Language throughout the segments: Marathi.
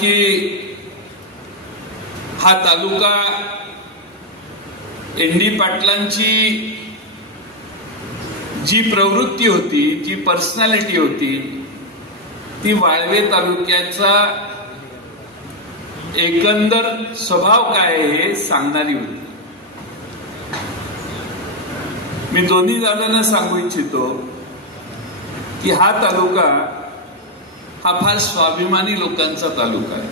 की हा तालुका एन.डी. पाटलांची जी प्रवृत्ती होती, जी पर्सनॅलिटी होती, ती वाळवे तालुक्याचा एकंदर स्वभाव काय हे सांगणारी होती. मी दोन्ही दादांना सांगू इच्छितो की हा तालुका हा फार स्वाभिमानी लोकांचा तालुका आहे.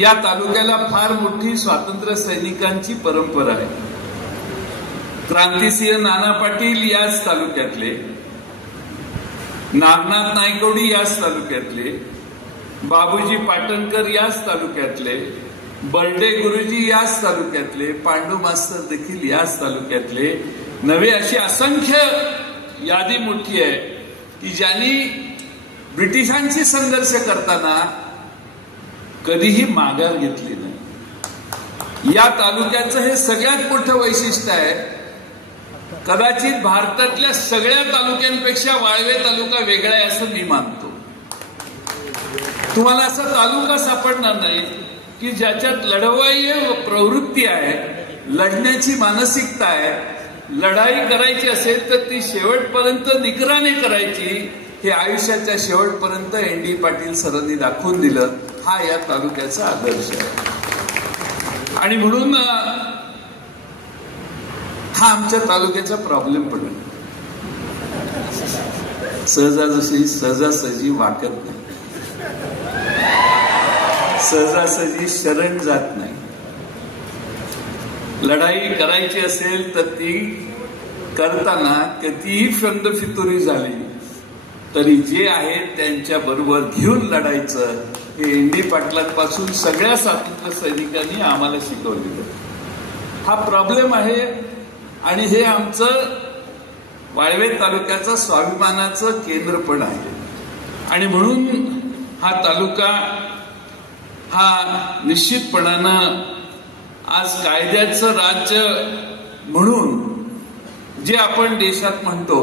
या तालुक्याला फार मोठी स्वातंत्र्य सैनिकांची परंपरा आहे. क्रांतिसिंह नाना पाटील याच तालुक्यातले, नागनाथ नायकवडी याच तालुक्यातले, बाबूजी पाटणकर याच तालुक्यातले, बर्डे गुरुजी याच तालुक्यातले, पांडू मास्तर देखील याच तालुक्यातले नवे अशी असंख्य यादी मोठी आहे की ज्यांनी ब्रिटिशांशी संघर्ष करताना कधीही माघार घेतली नाही. या तालुक्याचं हे सगळ्यात मोठं वैशिष्ट्य आहे. कदाचित भारतातल्या सगळ्या तालुक्यांपेक्षा वाळवे तालुका वेगळा आहे असं मी मानतो. तुम्हाला असा तालुका सापडणार नाही की ज्याच्यात लढवाई प्रवृत्ती आहे, लढण्याची मानसिकता आहे. लढाई करायची असेल तर ती शेवटपर्यंत निकराने करायची, हे आयुष्याच्या शेवटपर्यंत एन.डी. पाटील सरांनी दाखवून दिलं. हा या तालुक्याचा आदर्श आहे. आणि म्हणून हा आमच्या तालुक्याचा प्रॉब्लेम पण आहे. सहजासहजी वाकत नाही, सहजासहजी शरण जात नाही. लढाई करायची असेल तर ती करताना कितीही फंदफितुरी झाली तरी जे आहे त्यांच्या बरोबर घेऊन लढायचं, हे एन.डी. पाटलांपासून सगळ्या स्वातंत्र्य सैनिकांनी आम्हाला शिकवलेलं. हा प्रॉब्लेम आहे आणि हे आमचं वाळवे तालुक्याचं स्वाभिमानाचं केंद्र पण आहे. आणि म्हणून हा तालुका हा निश्चितपणानं आज कायद्याचं राज्य म्हणून जे आपण देशात म्हणतो,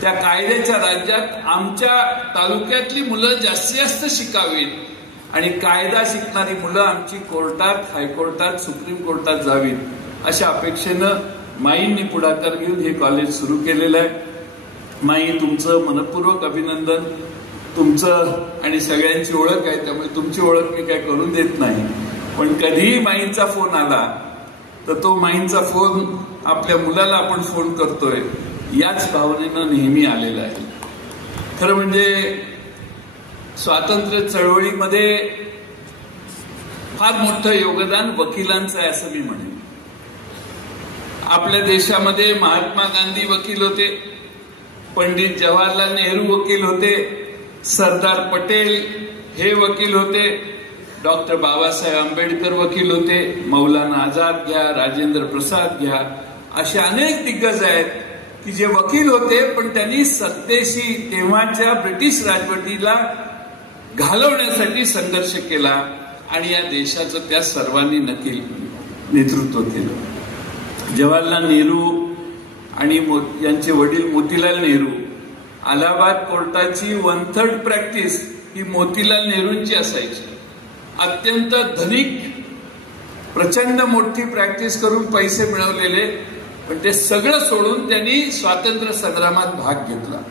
त्या कायद्याच्या राज्यात आमच्या तालुक्यातली मुलं जास्तीत जास्त शिकावीत आणि कायदा शिकणारी मुलं आमची कोर्टात, हायकोर्टात, सुप्रीम कोर्टात जावीत अशा अपेक्षेनं माईंनी पुढाकार घेऊन हे कॉलेज सुरू केलेलं आहे. माई, तुमचं मनपूर्वक अभिनंदन. तुमचं आणि सगळ्यांची ओळख आहे, त्यामुळे तुमची ओळख मी काय करून देत नाही. पण कधीही माईंचा फोन आला तर तो माईंचा फोन आपल्या मुलाला आपण फोन करतोय याच भावनेनं नेहमी आलेला आहे. खरं म्हणजे स्वातंत्र्य चळवळीमध्ये फार मोठं योगदान वकिलांचं आहे असं मी म्हणेन. आपल्या देशामध्ये महात्मा गांधी वकील होते, पंडित जवाहरलाल नेहरू वकील होते, सरदार पटेल हे वकील होते, डॉक्टर बाबासाहेब आंबेडकर वकील होते, मौलाना आझाद घ्या, राजेंद्र प्रसाद घ्या, असे अनेक दिग्गज आहेत की जे वकील होते पण त्यांनी सत्तेशी, तेव्हाच्या ब्रिटिश राजवटीला घालवण्यासाठी संघर्ष केला आणि या देशाचं त्या सर्वांनी नक्की नेतृत्व केलं. जवाहरलाल नेहरू आणि यांचे वडील मोतीलाल नेहरू, अलाहाबाद कोर्टाची 1/3 प्रॅक्टिस ही मोतीलाल नेहरूंची असायची. अत्यंत धनिक, प्रचंड मोठी प्रॅक्टिस करून पैसे मिळवलेले, पण ते सगळं सोडून त्यांनी स्वातंत्र्य संग्रामात भाग घेतला.